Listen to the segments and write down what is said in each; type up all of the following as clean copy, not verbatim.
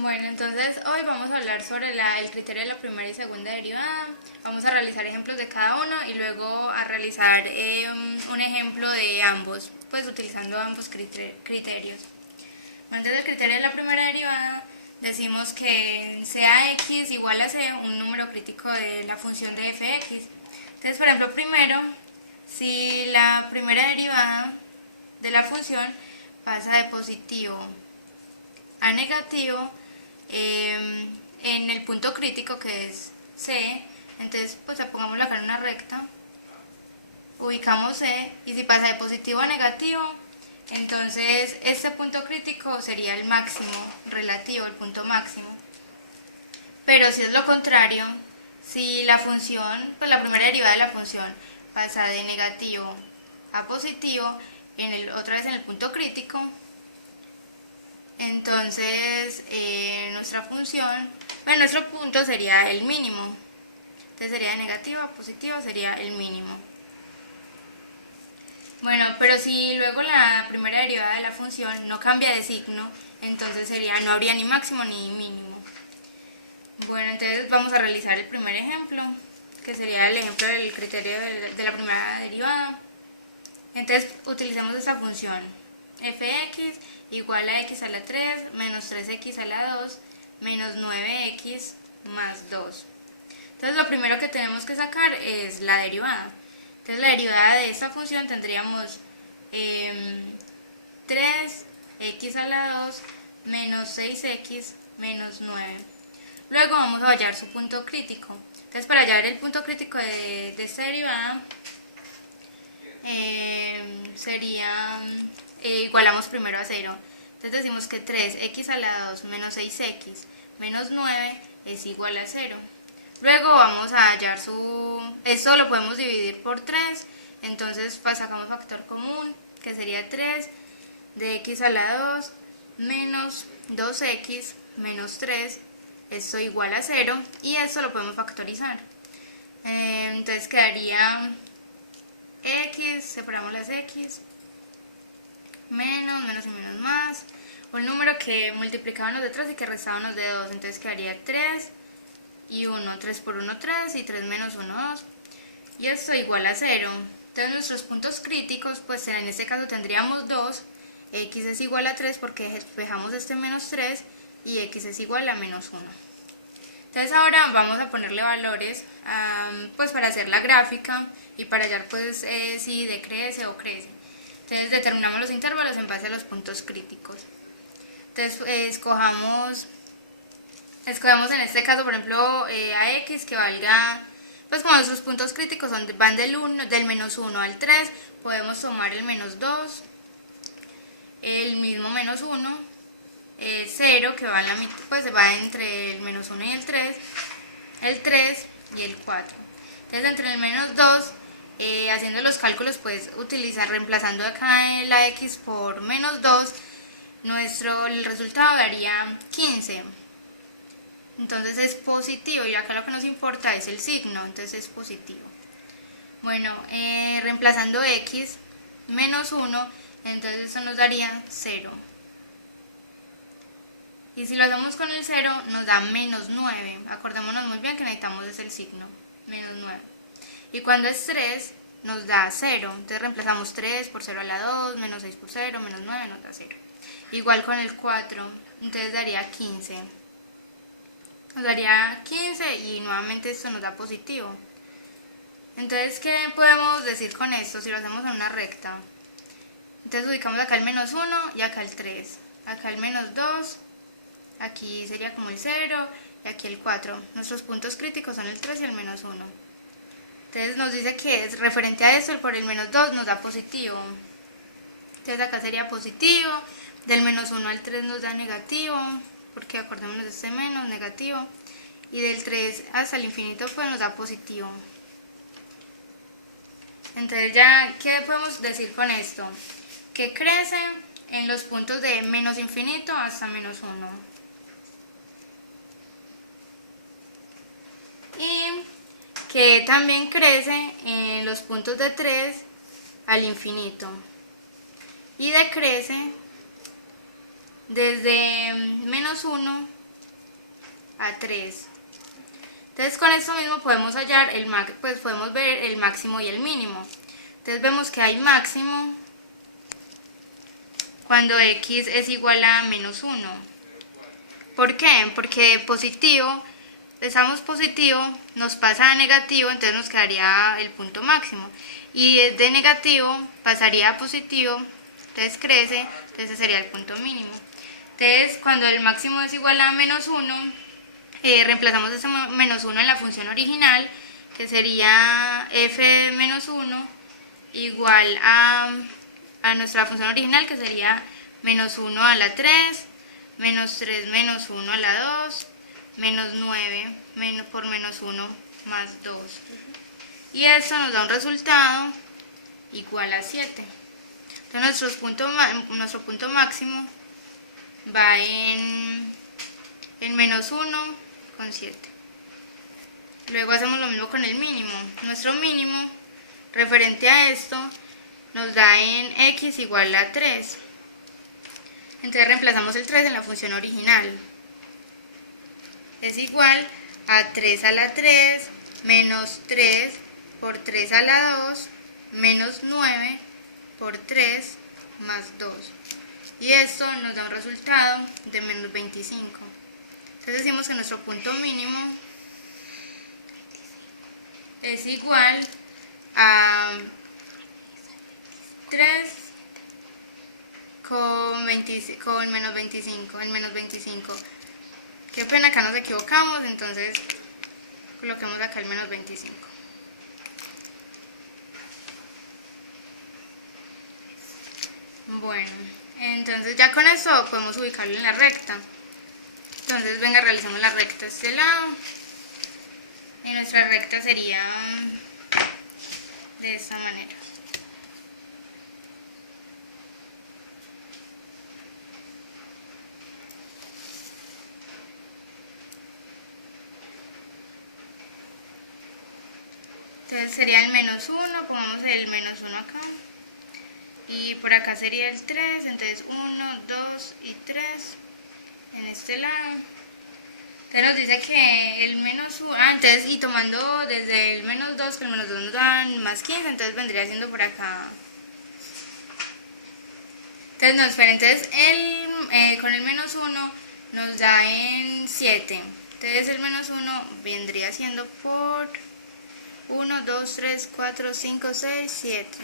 Bueno, entonces hoy vamos a hablar sobre el criterio de la primera y segunda derivada. Vamos a realizar ejemplos de cada uno y luego a realizar un ejemplo de ambos, pues utilizando ambos criterios. Antes del criterio de la primera derivada, decimos que sea x igual a c un número crítico de la función de fx. Entonces, por ejemplo, primero, si la primera derivada de la función pasa de positivo a negativo en el punto crítico que es C, entonces pues pongámoslo acá en una recta, ubicamos C y si pasa de positivo a negativo, entonces este punto crítico sería el máximo relativo, el punto máximo. Pero si es lo contrario, si la función, pues la primera derivada de la función pasa de negativo a positivo, otra vez en el punto crítico, entonces nuestra función, bueno, nuestro punto sería el mínimo. Entonces sería de negativo a positivo, sería el mínimo. Bueno, pero si luego la primera derivada de la función no cambia de signo, entonces no habría ni máximo ni mínimo. Bueno, entonces vamos a realizar el primer ejemplo, que sería el ejemplo del criterio de la primera derivada. Entonces utilicemos esta función fx igual a x a la 3 menos 3x a la 2 menos 9x más 2. Entonces lo primero que tenemos que sacar es la derivada. Entonces la derivada de esta función tendríamos 3x a la 2 menos 6x menos 9. Luego vamos a hallar su punto crítico. Entonces para hallar el punto crítico de esta derivada sería, igualamos primero a 0. Entonces decimos que 3x a la 2 menos 6x menos 9 es igual a 0. Luego vamos a hallar esto lo podemos dividir por 3, entonces sacamos factor común, que sería 3 de x a la 2 menos 2x menos 3, esto igual a 0, y esto lo podemos factorizar. Entonces quedaría x, separamos las x, menos y menos más, un número que multiplicaban de 3 y que restaban de 2, entonces quedaría 3 y 1, 3 por 1, 3 y 3 menos 1, 2, y esto igual a 0. Entonces nuestros puntos críticos, pues en este caso tendríamos 2, x es igual a 3 porque despejamos este menos 3 y x es igual a menos 1. Entonces ahora vamos a ponerle valores pues para hacer la gráfica y para hallar pues si decrece o crece. Entonces determinamos los intervalos en base a los puntos críticos. Entonces escogemos en este caso, por ejemplo, a x que valga, pues como nuestros puntos críticos van del menos 1 al 3, podemos tomar el menos 2, el mismo menos 1, 0 que va en la mitad, pues va entre el menos 1 y el 3 y el 4. Entonces entre el menos 2, haciendo los cálculos, pues reemplazando acá la x por menos 2, el resultado daría 15. Entonces es positivo, y acá lo que nos importa es el signo, entonces es positivo. Bueno, reemplazando x menos 1, entonces eso nos daría 0. Y si lo hacemos con el 0, nos da menos 9. Acordémonos muy bien que necesitamos es el signo, menos 9. Y cuando es 3, nos da 0. Entonces reemplazamos 3 por 0 a la 2, menos 6 por 0, menos 9 nos da 0. Igual con el 4, entonces daría 15. Nos daría 15 y nuevamente esto nos da positivo. Entonces, ¿qué podemos decir con esto si lo hacemos en una recta? Entonces ubicamos acá el menos 1 y acá el 3. Acá el menos 2, aquí sería como el 0 y aquí el 4. Nuestros puntos críticos son el 3 y el menos 1. Entonces nos dice que es referente a esto, por el menos 2 nos da positivo. Entonces acá sería positivo, del menos 1 al 3 nos da negativo, porque acordémonos de este menos, negativo, y del 3 hasta el infinito pues nos da positivo. Entonces ya, ¿qué podemos decir con esto? Que crece en los puntos de menos infinito hasta menos 1. Y que también crece en los puntos de 3 al infinito. Y decrece desde menos 1 a 3. Entonces con esto mismo podemos hallar podemos ver el máximo y el mínimo. Entonces vemos que hay máximo cuando x es igual a menos 1. ¿Por qué? Porque de positivo, estamos positivo, nos pasa a negativo, entonces nos quedaría el punto máximo. Y de negativo pasaría a positivo, entonces crece, entonces ese sería el punto mínimo. Entonces cuando el máximo es igual a menos 1, reemplazamos ese menos 1 en la función original, que sería f de menos 1 igual a nuestra función original, que sería menos 1 a la 3, menos 3 menos 1 a la 2, menos 9 por menos 1 más 2. Y esto nos da un resultado igual a 7. Entonces nuestro punto máximo va en menos 1 con 7. Luego hacemos lo mismo con el mínimo. Nuestro mínimo referente a esto nos da en x igual a 3. Entonces reemplazamos el 3 en la función original. Es igual a 3 a la 3 menos 3 por 3 a la 2 menos 9 por 3 más 2. Y esto nos da un resultado de menos 25. Entonces decimos que nuestro punto mínimo es igual a 3 con menos 25, el menos 25. Qué pena, acá nos equivocamos, entonces coloquemos acá el menos 25. Bueno, entonces ya con esto podemos ubicarlo en la recta. Entonces venga, realizamos la recta de este lado. Y nuestra recta sería de esta manera. Entonces sería el menos 1, pongamos el menos 1 acá. Y por acá sería el 3, entonces 1, 2 y 3 en este lado. Entonces nos dice que el menos 1, entonces y tomando desde el menos 2, que el menos 2 nos dan más 15, entonces vendría siendo por acá. Entonces no, esperen, entonces con el menos 1 nos da en 7. Entonces el menos 1 vendría siendo por 1, 2, 3, 4, 5, 6, 7.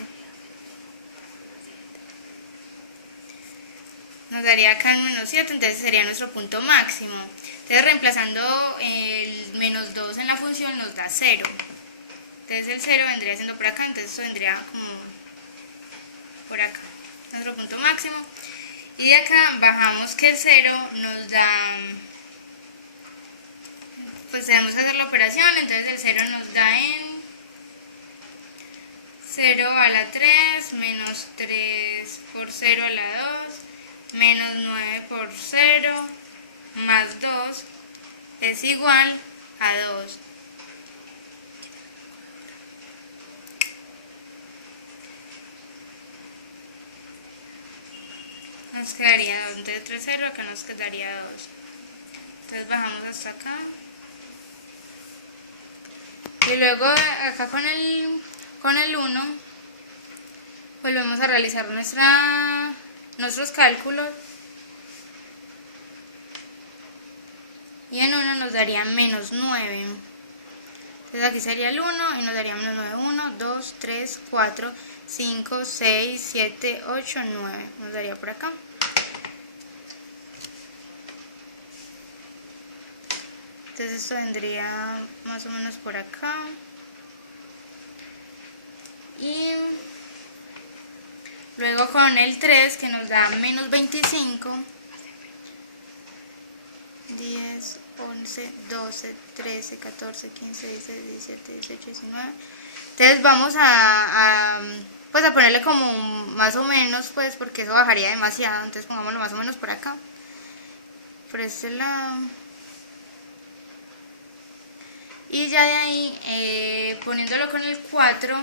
Nos daría acá en menos 7, entonces sería nuestro punto máximo. Entonces reemplazando el menos 2 en la función nos da 0. Entonces el 0 vendría siendo por acá, entonces esto vendría como por acá, nuestro punto máximo. Y de acá bajamos que el 0 nos da, pues tenemos que hacer la operación, entonces el 0 nos da en 0 a la 3 menos 3 por 0 a la 2 menos 9 por 0 más 2 es igual a 2. Nos quedaría 2, entonces 3, 0, acá nos quedaría 2. Entonces bajamos hasta acá. Y luego acá con el 1 volvemos a realizar nuestros cálculos. Y en 1 nos daría menos 9. Entonces aquí sería el 1 y nos daría menos 9. 1, 2, 3, 4, 5, 6, 7, 8, 9. Nos daría por acá. Entonces esto vendría más o menos por acá. Y luego con el 3 que nos da menos 25. 10, 11, 12, 13, 14, 15, 16, 17, 18, 19. Entonces vamos pues a ponerle como más o menos, pues porque eso bajaría demasiado. Entonces pongámoslo más o menos por acá, por este lado. Y ya de ahí, poniéndolo con el 4,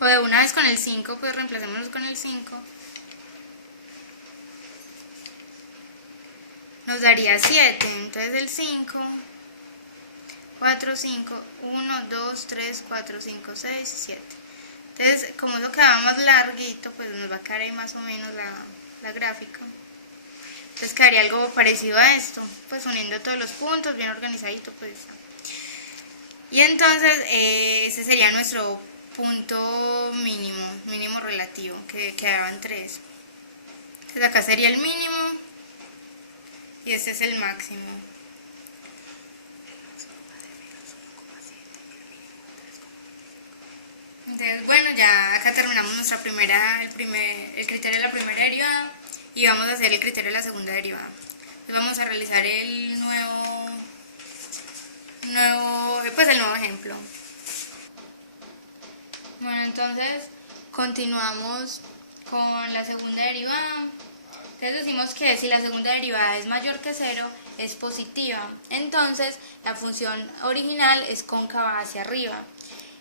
o de una vez con el 5, pues reemplacémoslo con el 5. nos daría 7. Entonces el 5, 4, 5, 1, 2, 3, 4, 5, 6, 7. Entonces, como eso quedaba más larguito, pues nos va a quedar ahí más o menos la gráfica. Entonces quedaría algo parecido a esto, pues uniendo todos los puntos, bien organizadito, pues. Y entonces ese sería nuestro punto mínimo relativo, que quedaban 3. Entonces acá sería el mínimo y este es el máximo. Entonces, bueno, ya acá terminamos el criterio de la primera derivada y vamos a hacer el criterio de la segunda derivada. Entonces vamos a realizar el nuevo ejemplo. Bueno, entonces continuamos con la segunda derivada. Entonces decimos que si la segunda derivada es mayor que 0, es positiva. Entonces la función original es cóncava hacia arriba.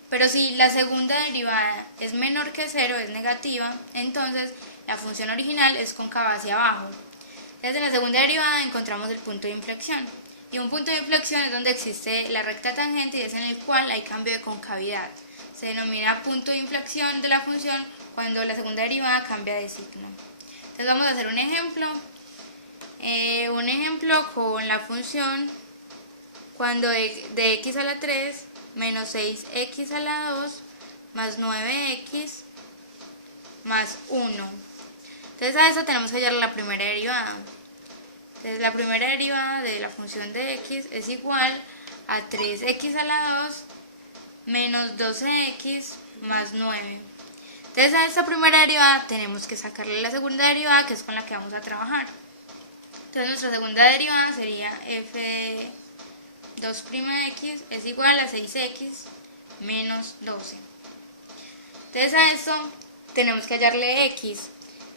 Pero si la segunda derivada es menor que 0, es negativa, entonces la función original es cóncava hacia abajo. Entonces en la segunda derivada encontramos el punto de inflexión. Y un punto de inflexión es donde existe la recta tangente y es en el cual hay cambio de concavidad. Se denomina punto de inflexión de la función cuando la segunda derivada cambia de signo. Entonces vamos a hacer un ejemplo. Un ejemplo con la función cuando de x a la 3 menos 6x a la 2 más 9x más 1. Entonces a eso tenemos que hallar la primera derivada. Entonces la primera derivada de la función de x es igual a 3x a la 2 menos 12x más 9. Entonces a esta primera derivada tenemos que sacarle la segunda derivada, que es con la que vamos a trabajar. Entonces nuestra segunda derivada sería f de 2'x es igual a 6x menos 12. Entonces a esto tenemos que hallarle x.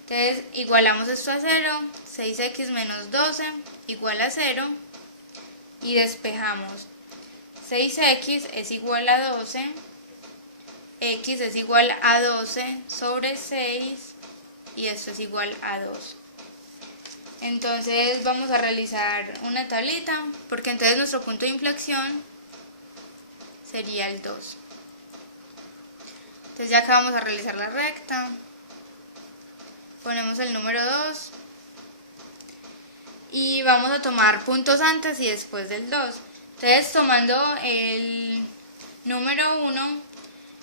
Entonces igualamos esto a 0, 6x menos 12 igual a 0 y despejamos. 6x es igual a 12, x es igual a 12 sobre 6 y esto es igual a 2. Entonces vamos a realizar una tablita, porque entonces nuestro punto de inflexión sería el 2. Entonces ya acá vamos a realizar la recta, ponemos el número 2 y vamos a tomar puntos antes y después del 2. Entonces tomando el número 1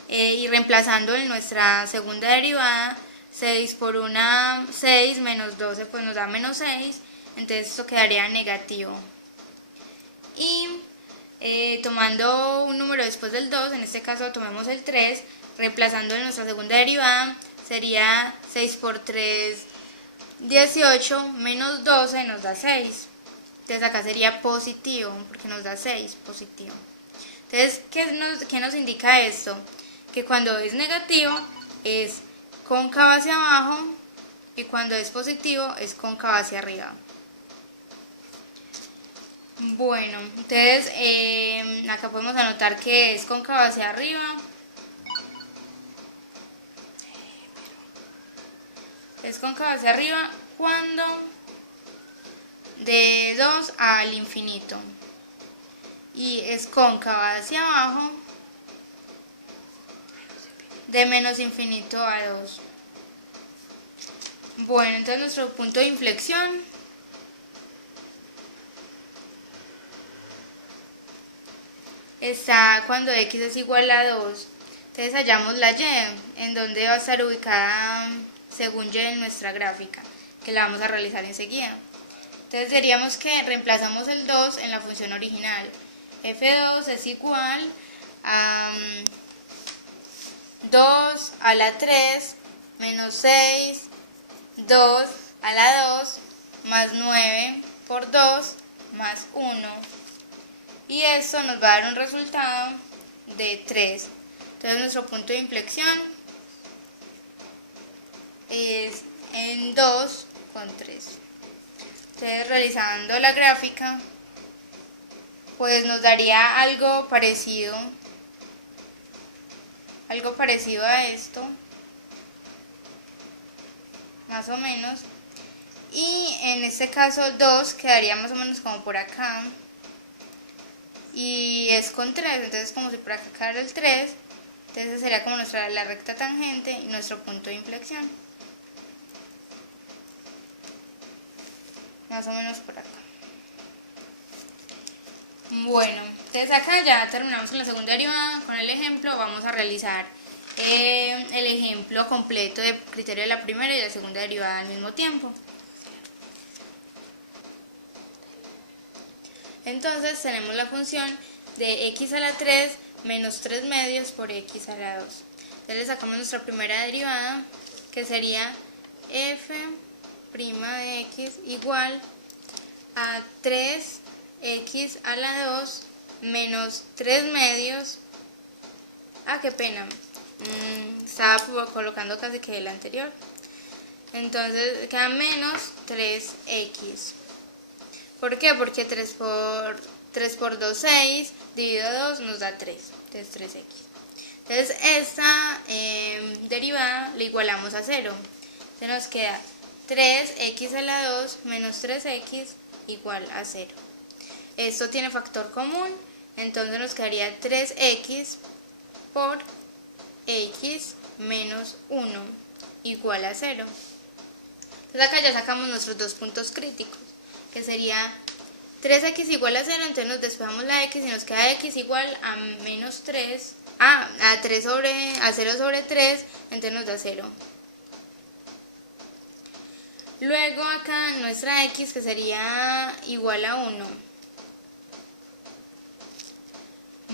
y reemplazando en nuestra segunda derivada, 6 por 6 menos 12 pues nos da menos 6, entonces esto quedaría negativo. Y tomando un número después del 2, en este caso tomemos el 3, reemplazando en nuestra segunda derivada, sería 6 por 3, 18, menos 12 nos da 6. Entonces acá sería positivo, porque nos da 6, positivo. Entonces, ¿qué nos indica esto? Que cuando es negativo es cóncavo hacia abajo y cuando es positivo es cóncavo hacia arriba. Bueno, entonces acá podemos anotar que es cóncavo hacia arriba. Es cóncavo hacia arriba cuando de 2 al infinito. Y es cóncava hacia abajo de menos infinito a 2. Bueno, entonces nuestro punto de inflexión está cuando x es igual a 2. Entonces hallamos la y, en donde va a estar ubicada según y en nuestra gráfica, que la vamos a realizar enseguida. Entonces diríamos que reemplazamos el 2 en la función original. f2 es igual a 2 a la 3 menos 6, 2 a la 2 más 9 por 2 más 1. Y esto nos va a dar un resultado de 3. Entonces nuestro punto de inflexión es en 2 con 3. Entonces realizando la gráfica, pues nos daría algo parecido a esto, más o menos. Y en este caso 2 quedaría más o menos como por acá. Y es con 3, entonces como si por acá quedara el 3, entonces sería como la recta tangente y nuestro punto de inflexión. Más o menos por acá. Bueno, entonces acá ya terminamos con la segunda derivada. Con el ejemplo vamos a realizar el ejemplo completo de criterio de la primera y la segunda derivada al mismo tiempo. Entonces tenemos la función de x a la 3 menos 3 medios por x a la 2. Entonces le sacamos nuestra primera derivada, que sería f' de x igual a 3x a la 2 menos 3 medios. Ah, qué pena. Estaba colocando casi que el anterior. Entonces queda menos 3x. ¿Por qué? Porque 3 por 2, 6, dividido 2 nos da 3, entonces 3x. Entonces esta derivada la igualamos a 0. Entonces nos queda 3x a la 2 menos 3x igual a 0. Esto tiene factor común, entonces nos quedaría 3x por x menos 1 igual a 0. Entonces acá ya sacamos nuestros dos puntos críticos, que sería 3x igual a 0, entonces nos despejamos la x y nos queda x igual a menos 3, a 0 sobre 3, entonces nos da 0. Luego acá nuestra x, que sería igual a 1.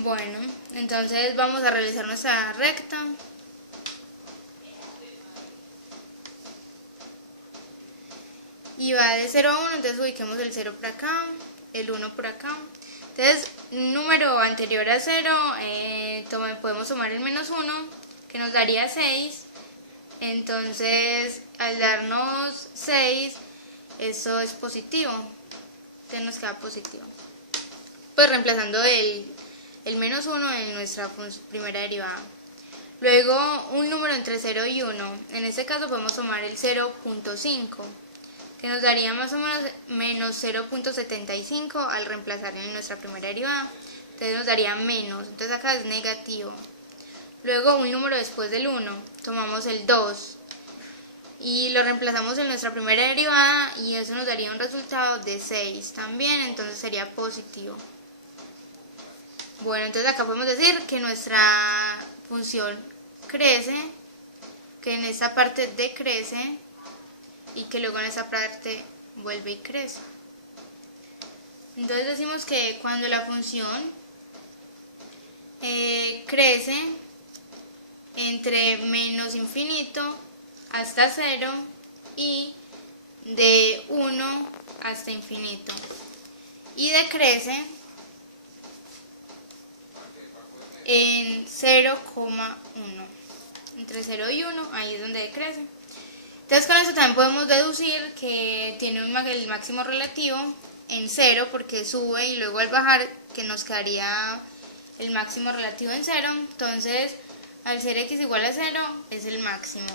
Bueno, entonces vamos a realizar nuestra recta. Y va de 0 a 1, entonces ubiquemos el 0 por acá, el 1 por acá. Entonces, un número anterior a 0, podemos tomar el menos 1, que nos daría 6. Entonces, al darnos 6, eso es positivo. Entonces nos queda positivo. Pues reemplazando el menos 1 en nuestra primera derivada. Luego, un número entre 0 y 1. En este caso podemos tomar el 0.5. que nos daría más o menos menos 0.75 al reemplazar en nuestra primera derivada. Entonces nos daría menos, entonces acá es negativo. Luego un número después del 1, tomamos el 2 y lo reemplazamos en nuestra primera derivada y eso nos daría un resultado de 6 también, entonces sería positivo. Bueno, entonces acá podemos decir que nuestra función crece, que en esta parte decrece y que luego en esa parte vuelve y crece. Entonces decimos que cuando la función crece entre menos infinito hasta 0 y de 1 hasta infinito y decrece en 0,1, entre 0 y 1, ahí es donde decrece. Entonces con eso también podemos deducir que tiene el máximo relativo en 0 porque sube y luego al bajar que nos quedaría el máximo relativo en 0. Entonces al ser x igual a 0 es el máximo.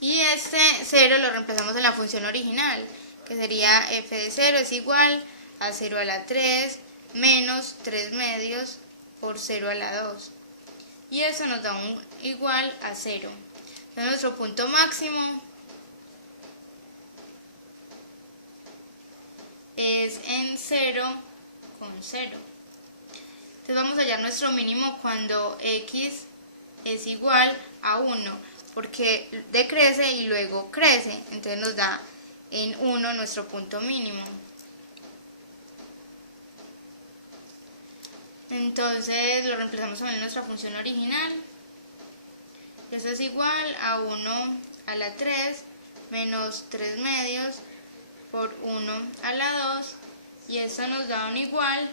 Y este 0 lo reemplazamos en la función original, que sería f de 0 es igual a 0 a la 3 menos 3 medios por 0 a la 2. Y eso nos da un igual a 0. Entonces nuestro punto máximo es en 0,0. Entonces vamos a hallar nuestro mínimo cuando x es igual a 1, porque decrece y luego crece, entonces nos da en 1 nuestro punto mínimo. Entonces lo reemplazamos en nuestra función original. Eso es igual a 1 a la 3 menos 3 medios por 1 a la 2 y eso nos da un igual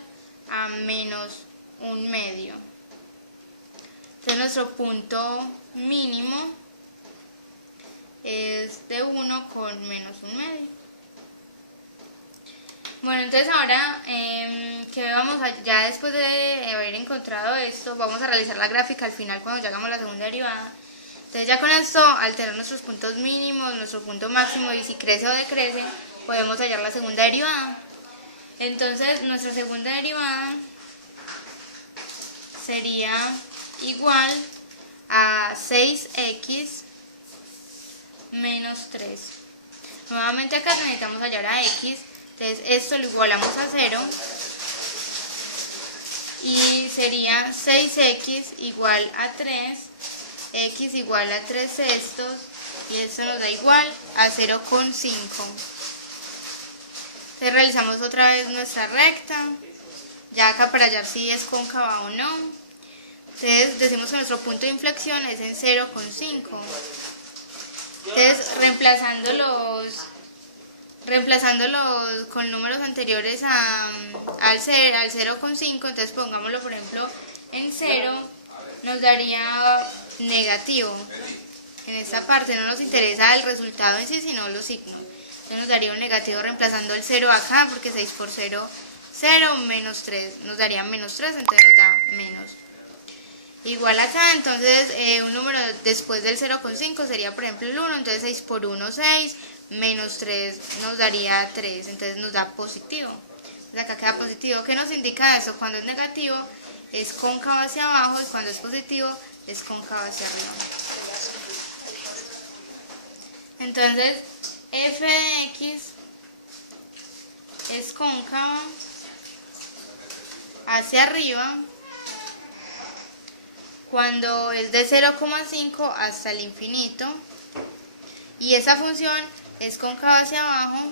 a menos 1 medio. Entonces nuestro punto mínimo es de 1 con menos 1 medio. Bueno, entonces ahora ya después de haber encontrado esto, vamos a realizar la gráfica al final cuando ya hagamos la segunda derivada. Entonces ya con esto, al tener nuestros puntos mínimos, nuestro punto máximo y si crece o decrece, podemos hallar la segunda derivada. Entonces nuestra segunda derivada sería igual a 6x menos 3. Nuevamente acá necesitamos hallar a x, entonces esto lo igualamos a 0 y sería 6x igual a 3, x igual a 3 sextos y esto nos da igual a 0,5. Entonces realizamos otra vez nuestra recta, ya acá para hallar si es cóncava o no. Entonces decimos que nuestro punto de inflexión es en 0,5. Entonces reemplazándolos con números anteriores al 0,5, entonces pongámoslo por ejemplo en 0, nos daría negativo. En esta parte no nos interesa el resultado en sí, sino los signos. Entonces nos daría un negativo reemplazando el 0 acá, porque 6 por 0, 0 menos 3, nos daría menos 3, entonces nos da menos. Igual acá, entonces un número después del 0,5 sería por ejemplo el 1, entonces 6 por 1, 6, menos 3 nos daría 3, entonces nos da positivo. Entonces acá queda positivo. ¿Qué nos indica eso? Cuando es negativo es cóncavo hacia abajo y cuando es positivo es cóncavo hacia arriba. Entonces f de x es cóncava hacia arriba cuando es de 0,5 hasta el infinito y esa función es cóncava hacia abajo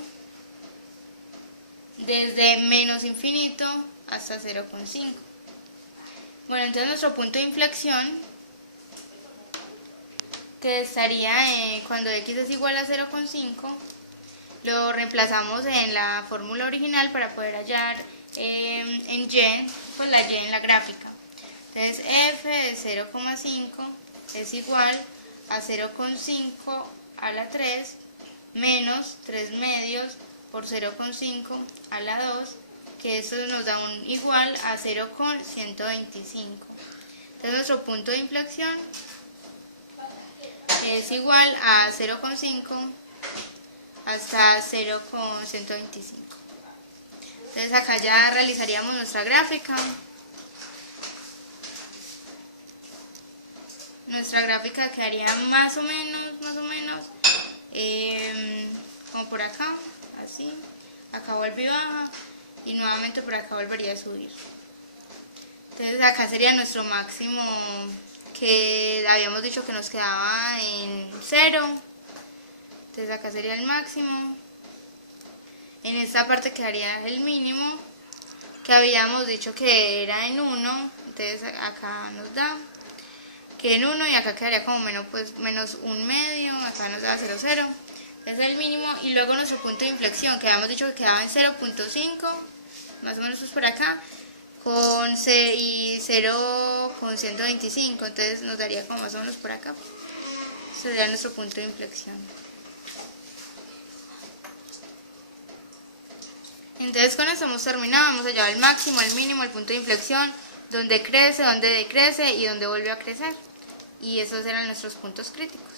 desde menos infinito hasta 0,5. Bueno, entonces nuestro punto de inflexión, que estaría cuando x es igual a 0,5, lo reemplazamos en la fórmula original para poder hallar en y, pues la y en la gráfica. Entonces f de 0,5 es igual a 0,5 a la 3 menos 3 medios por 0,5 a la 2, que esto nos da un igual a 0,125. Entonces nuestro punto de inflexión es igual a 0,5 hasta 0,125. Entonces acá ya realizaríamos nuestra gráfica. Nuestra gráfica quedaría más o menos, como por acá, así. Acá vuelve y baja y nuevamente por acá volvería a subir. Entonces acá sería nuestro máximo, que habíamos dicho que nos quedaba en 0. Entonces acá sería el máximo. En esta parte quedaría el mínimo, que habíamos dicho que era en 1. Entonces acá nos da que en 1 y acá quedaría como menos un medio, acá nos da 0,0. Ese es el mínimo y luego nuestro punto de inflexión, que habíamos dicho que quedaba en 0,5, más o menos pues por acá, con 0,125, entonces nos daría como más o menos por acá. Ese sería nuestro punto de inflexión. Entonces con esto hemos terminado, hemos hallado el máximo, el mínimo, el punto de inflexión, donde crece, donde decrece y donde vuelve a crecer. Y esos eran nuestros puntos críticos.